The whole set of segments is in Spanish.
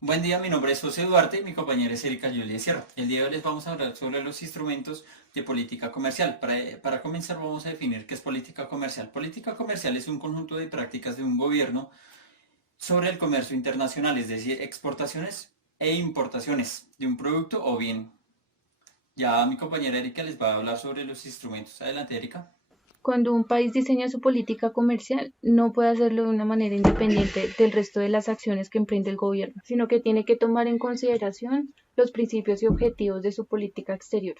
Buen día, mi nombre es José Duarte y mi compañera es Erika Julia Sierra. El día de hoy les vamos a hablar sobre los instrumentos de política comercial. Para comenzar vamos a definir qué es política comercial. Política comercial es un conjunto de prácticas de un gobierno sobre el comercio internacional, es decir, exportaciones e importaciones de un producto o bien. Ya mi compañera Erika les va a hablar sobre los instrumentos. Adelante, Erika. Cuando un país diseña su política comercial, no puede hacerlo de una manera independiente del resto de las acciones que emprende el gobierno, sino que tiene que tomar en consideración los principios y objetivos de su política exterior.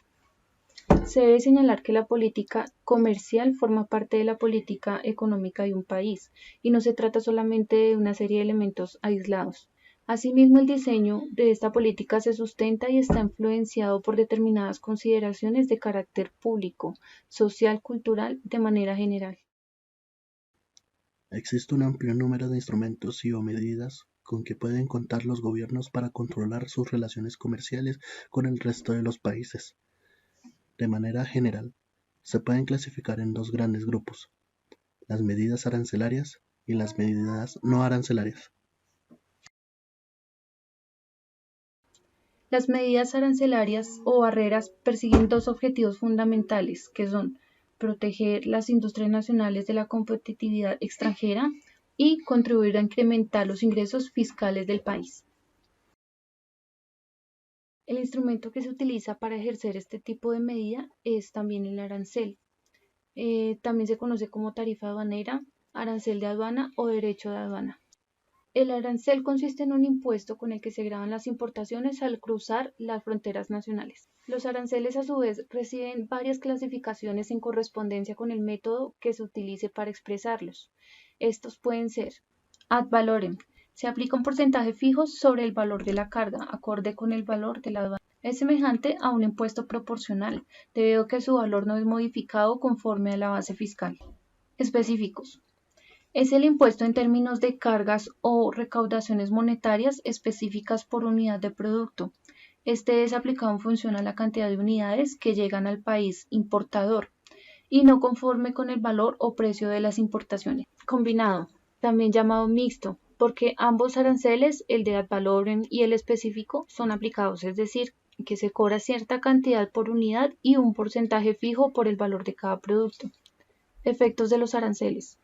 Se debe señalar que la política comercial forma parte de la política económica de un país y no se trata solamente de una serie de elementos aislados. Asimismo, el diseño de esta política se sustenta y está influenciado por determinadas consideraciones de carácter público, social, cultural, de manera general. Existe un amplio número de instrumentos y o medidas con que pueden contar los gobiernos para controlar sus relaciones comerciales con el resto de los países. De manera general, se pueden clasificar en dos grandes grupos: las medidas arancelarias y las medidas no arancelarias. Las medidas arancelarias o barreras persiguen dos objetivos fundamentales, que son proteger las industrias nacionales de la competitividad extranjera y contribuir a incrementar los ingresos fiscales del país. El instrumento que se utiliza para ejercer este tipo de medida es también el arancel. También se conoce como tarifa aduanera, arancel de aduana o derecho de aduana. El arancel consiste en un impuesto con el que se gravan las importaciones al cruzar las fronteras nacionales. Los aranceles, a su vez, reciben varias clasificaciones en correspondencia con el método que se utilice para expresarlos. Estos pueden ser ad valorem. Se aplica un porcentaje fijo sobre el valor de la carga, acorde con el valor de la aduana. Es semejante a un impuesto proporcional, debido a que su valor no es modificado conforme a la base fiscal. Específicos. Es el impuesto en términos de cargas o recaudaciones monetarias específicas por unidad de producto. Este es aplicado en función a la cantidad de unidades que llegan al país importador y no conforme con el valor o precio de las importaciones. Combinado, también llamado mixto, porque ambos aranceles, el de ad valorem y el específico, son aplicados, es decir, que se cobra cierta cantidad por unidad y un porcentaje fijo por el valor de cada producto. Efectos de los aranceles.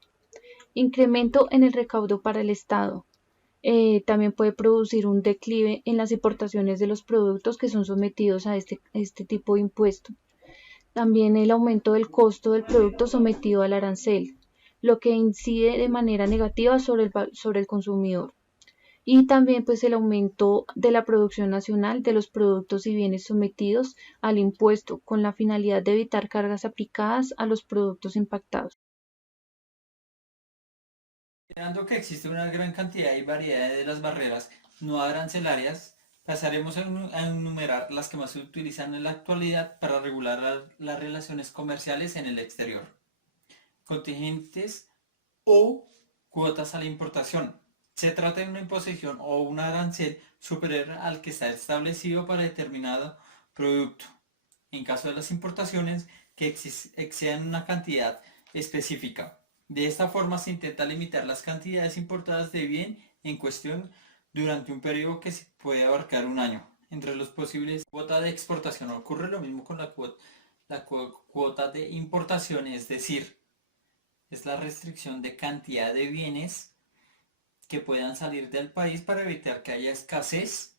Incremento en el recaudo para el Estado. También puede producir un declive en las importaciones de los productos que son sometidos a este tipo de impuesto. También el aumento del costo del producto sometido al arancel, lo que incide de manera negativa sobre el consumidor. Y también pues el aumento de la producción nacional de los productos y bienes sometidos al impuesto con la finalidad de evitar cargas aplicadas a los productos impactados. Considerando que existe una gran cantidad y variedad de las barreras no arancelarias, pasaremos a enumerar las que más se utilizan en la actualidad para regular las relaciones comerciales en el exterior. Contingentes o cuotas a la importación. Se trata de una imposición o un arancel superior al que está establecido para determinado producto. En caso de las importaciones que excedan una cantidad específica. De esta forma se intenta limitar las cantidades importadas de bien en cuestión durante un periodo que puede abarcar un año. Entre los posibles cuota de exportación ocurre lo mismo con cuota de importación, es decir, es la restricción de cantidad de bienes que puedan salir del país para evitar que haya escasez,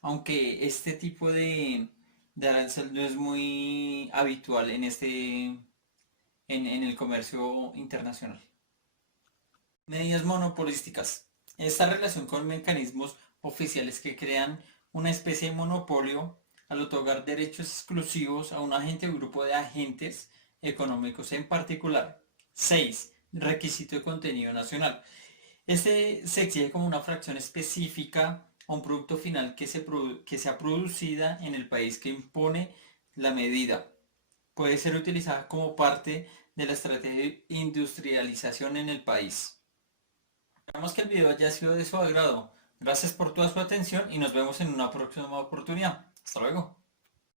aunque este tipo de arancel no es muy habitual en el comercio internacional. Medidas monopolísticas. Esta relación con mecanismos oficiales que crean una especie de monopolio al otorgar derechos exclusivos a un agente o grupo de agentes económicos en particular. 6. Requisito de contenido nacional. Este se exige como una fracción específica a un producto final que sea producida en el país que impone la medida. Puede ser utilizada como parte de la estrategia de industrialización en el país. Esperamos que el video haya sido de su agrado. Gracias por toda su atención y nos vemos en una próxima oportunidad. Hasta luego.